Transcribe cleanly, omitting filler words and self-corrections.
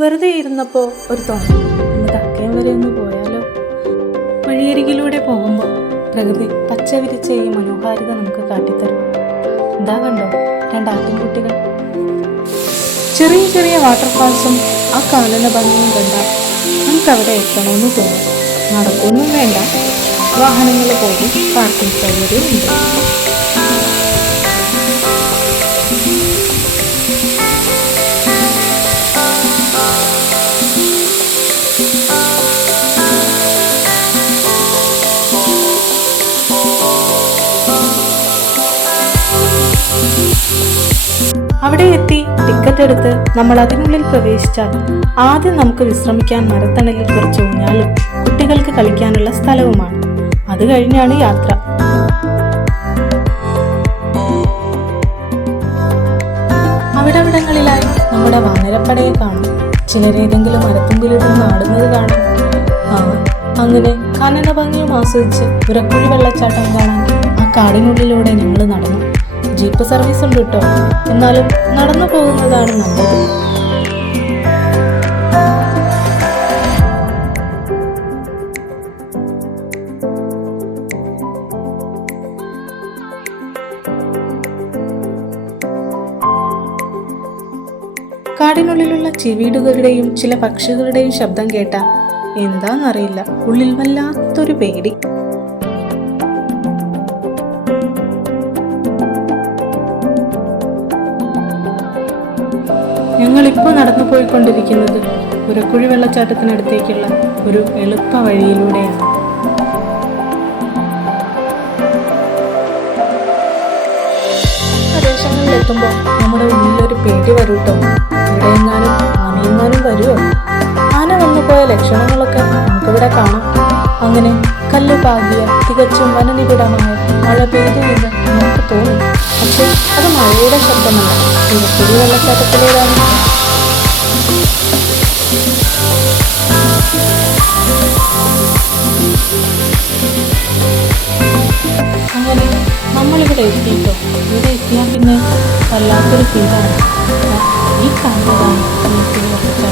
വെറുതെ ഇരുന്നപ്പോൾ ഒരു തോന്നി, ഒന്ന് കക്കയം വരെ ഒന്ന് പോയാലോ. വഴിയരികിലൂടെ പോകുമ്പോൾ പ്രകൃതി പച്ച വിരിച്ച ഈ മനോഹാരിത നമുക്ക് കാട്ടിത്തരും. എന്താ കണ്ടോ, രണ്ടാട്ടിൻകുട്ടികൾ. ചെറിയ ചെറിയ വാട്ടർഫാൾസും ആ കാനന ഭംഗിയും കണ്ടാൽ നമുക്കവിടെ എത്തണമെന്ന് തോന്നും. നടക്കൊന്നും വേണ്ട, വാഹനങ്ങൾ പോകും, പാർക്കിംഗ് സൗകര്യം ഉണ്ട്. അവിടെ എത്തി ടിക്കറ്റ് എടുത്ത് നമ്മൾ അതിനുള്ളിൽ പ്രവേശിച്ചാൽ ആദ്യം നമുക്ക് വിശ്രമിക്കാൻ മരത്തണലിൽ കുറച്ച് ഊഞ്ഞാലും കുട്ടികൾക്ക് കളിക്കാനുള്ള സ്ഥലവുമാണ്. അത് കഴിഞ്ഞാണ് യാത്ര. അവിടവിടങ്ങളിലായി നമ്മുടെ വാനരപ്പടയെ കാണും. ചിലരേതെങ്കിലും മരത്തുമ്പിലിരുന്ന് ആടുന്നത് കാണും. അങ്ങനെ കാനന ഭംഗിയും ആസ്വദിച്ച് ഉരക്കുഴി വെള്ളച്ചാട്ടം കാണാൻ ആ കാടിനുള്ളിലൂടെ ഞങ്ങൾ നടന്നു. ജീപ്പ് സർവീസ് ഉണ്ട് കേട്ടോ, എന്നാലും നടന്നു പോകുന്നതാണ് നല്ലത്. കാടിനുള്ളിലുള്ള ചിവീടുകളുടെയും ചില പക്ഷികളുടെയും ശബ്ദം കേട്ട എന്താന്നറിയില്ല, ഉള്ളിൽ വല്ലാത്തൊരു പേടി. ഞങ്ങളിപ്പോൾ നടന്നു പോയിക്കൊണ്ടിരിക്കുന്നത് ഉരക്കുഴി വെള്ളച്ചാട്ടത്തിനടുത്തേക്കുള്ള ഒരു എളുപ്പ വഴിയിലൂടെയാണ്. പ്രദേശങ്ങളിലെത്തുമ്പോൾ നമ്മുടെ ഉള്ളിലൊരു പേടി വരൂട്ടോ. ഇവിടെ എങ്ങാനും ആനയെങ്ങാനും വരുമോ? ആന വന്നുപോയ ലക്ഷണങ്ങളൊക്കെ നമുക്കിവിടെ കാണാം. അങ്ങനെ കല്ല് പാകിയ തികച്ചും വനനിബിഡമായ മഴ പെയ്തു എന്ന് നമുക്ക് തോന്നും. പക്ഷെ അത് മഴയുടെ ശബ്ദമല്ല, ഉരക്കുഴി വെള്ളച്ചാട്ടത്തിലേതാണ്. അങ്ങനെ നമ്മളിവിടെ എത്തിയിട്ടോ. ഇവിടെ എത്തിയാൽ പിന്നെ വല്ലാത്തൊരു ഫീലാണ്. ഈ കാണുന്നതാണ് ഉരക്കുഴി വെള്ളച്ചാട്ടം.